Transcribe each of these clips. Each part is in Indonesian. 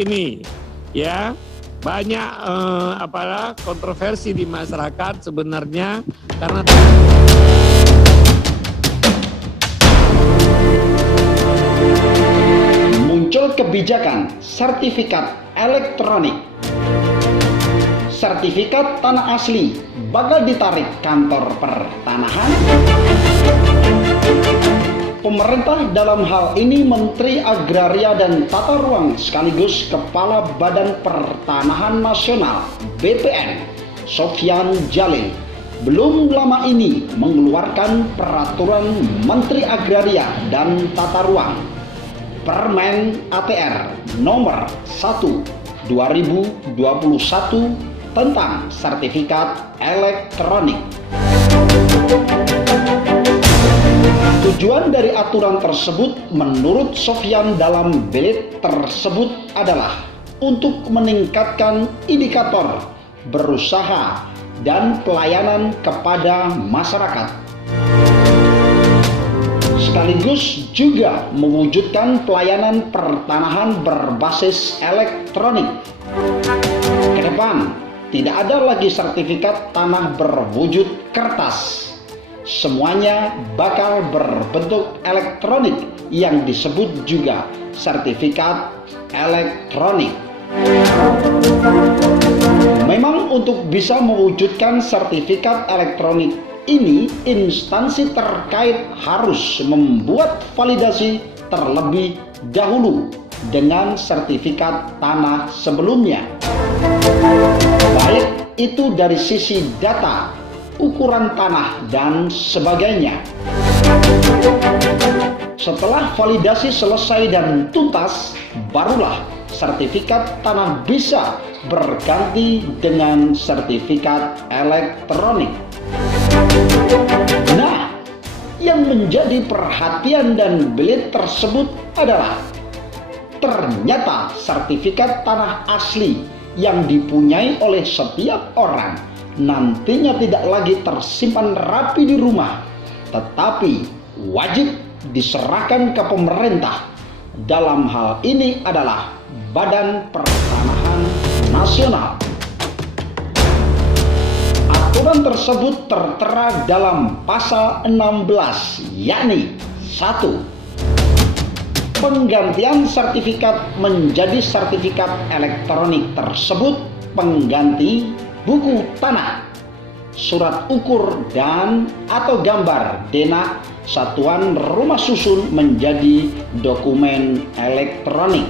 ini, ya banyak kontroversi di masyarakat sebenarnya karena muncul kebijakan sertifikat elektronik. Sertifikat tanah asli bakal ditarik kantor pertanahan. Pemerintah dalam hal ini Menteri Agraria dan Tata Ruang sekaligus Kepala Badan Pertanahan Nasional BPN Sofyan Djalil belum lama ini mengeluarkan peraturan Menteri Agraria dan Tata Ruang Permen ATR nomor 1 2021 tentang sertifikat elektronik. Tujuan dari aturan tersebut menurut Sofyan dalam belit tersebut adalah untuk meningkatkan indikator berusaha dan pelayanan kepada masyarakat, sekaligus juga mewujudkan pelayanan pertanahan berbasis elektronik. Ke depan, tidak ada lagi sertifikat tanah berwujud kertas. Semuanya bakal berbentuk elektronik yang disebut juga sertifikat elektronik. Memang untuk bisa mewujudkan sertifikat elektronik ini, instansi terkait harus membuat validasi terlebih dahulu dengan sertifikat tanah sebelumnya. Baik itu dari sisi data, ukuran tanah, dan sebagainya. Setelah validasi selesai dan tuntas, barulah sertifikat tanah bisa berganti dengan sertifikat elektronik. Nah, yang menjadi perhatian dan belit tersebut adalah ternyata sertifikat tanah asli yang dipunyai oleh setiap orang nantinya tidak lagi tersimpan rapi di rumah, tetapi wajib diserahkan ke pemerintah. Dalam hal ini adalah Badan Pertanahan Nasional. Aturan tersebut tertera dalam pasal 16, yakni 1. Penggantian sertifikat menjadi sertifikat elektronik tersebut pengganti buku tanah, surat ukur dan atau gambar denah satuan rumah susun menjadi dokumen elektronik.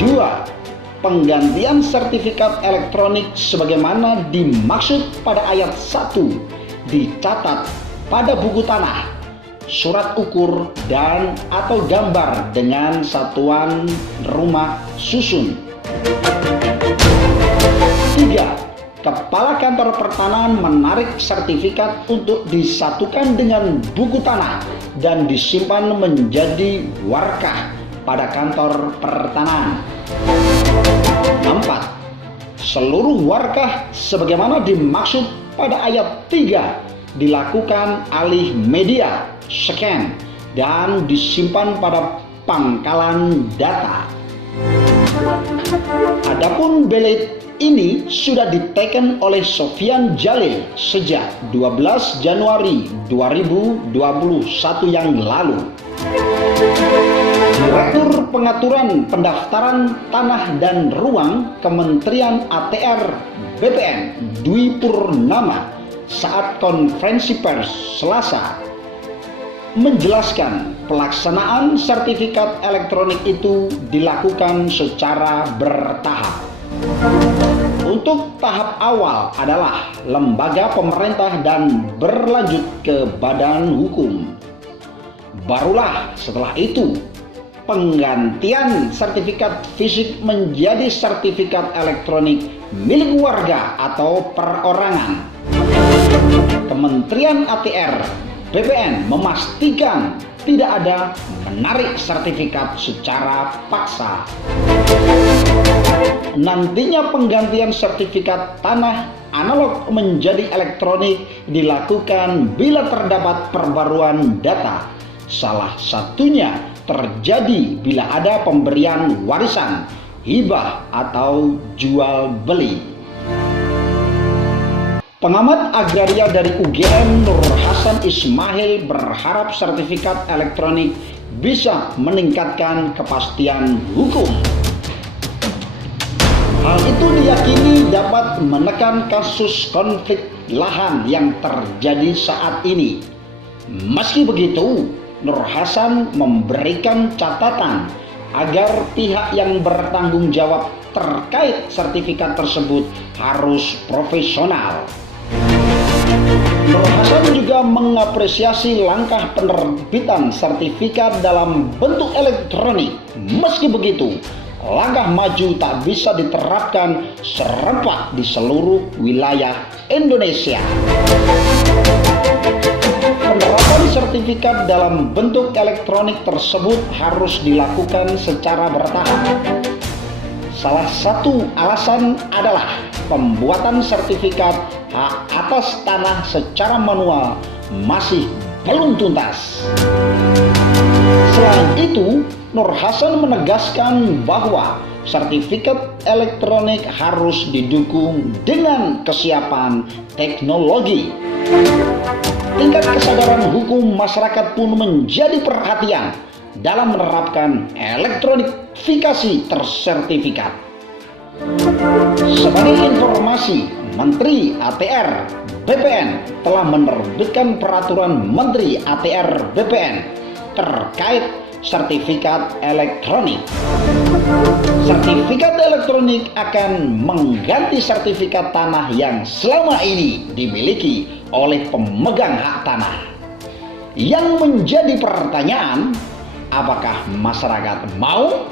2. Penggantian sertifikat elektronik sebagaimana dimaksud pada ayat 1 dicatat pada buku tanah, surat ukur dan atau gambar dengan satuan rumah susun. 3. Kepala Kantor Pertanahan menarik sertifikat untuk disatukan dengan buku tanah dan disimpan menjadi warkah pada kantor pertanahan. 4. Seluruh warkah sebagaimana dimaksud pada ayat 3 dilakukan alih media, scan, dan disimpan pada pangkalan data. Adapun belit ini sudah diteken oleh Sofyan Djalil sejak 12 Januari 2021 yang lalu. Direktur Pengaturan Pendaftaran Tanah dan Ruang Kementerian ATR BPN Dwi Purnama saat konferensi pers Selasa menjelaskan pelaksanaan sertifikat elektronik itu dilakukan secara bertahap. Untuk tahap awal adalah lembaga pemerintah dan berlanjut ke badan hukum. Barulah setelah itu penggantian sertifikat fisik menjadi sertifikat elektronik milik warga atau perorangan. Kementerian ATR BPN memastikan tidak ada menarik sertifikat secara paksa. Nantinya penggantian sertifikat tanah analog menjadi elektronik dilakukan bila terdapat perbaruan data. Salah satunya terjadi bila ada pemberian warisan, hibah, atau jual beli. Pengamat agraria dari UGM Nur Hasan Ismail berharap sertifikat elektronik bisa meningkatkan kepastian hukum. Hal itu diyakini dapat menekan kasus konflik lahan yang terjadi saat ini. Meski begitu, Nur Hasan memberikan catatan agar pihak yang bertanggung jawab terkait sertifikat tersebut harus profesional. Nur Hasan juga mengapresiasi langkah penerbitan sertifikat dalam bentuk elektronik. Meski begitu, langkah maju tak bisa diterapkan serentak di seluruh wilayah Indonesia. Penerapan sertifikat dalam bentuk elektronik tersebut harus dilakukan secara bertahap. Salah satu alasan adalah pembuatan sertifikat hak atas tanah secara manual masih belum tuntas. Selain itu, Nur Hasan menegaskan bahwa sertifikat elektronik harus didukung dengan kesiapan teknologi. Tingkat kesadaran hukum masyarakat pun menjadi perhatian dalam menerapkan elektronifikasi tersertifikat. Sebagai informasi, Menteri ATR BPN telah menerbitkan peraturan Menteri ATR BPN terkait sertifikat elektronik. Sertifikat elektronik akan mengganti sertifikat tanah yang selama ini dimiliki oleh pemegang hak tanah. Yang menjadi pertanyaan, apakah masyarakat mau?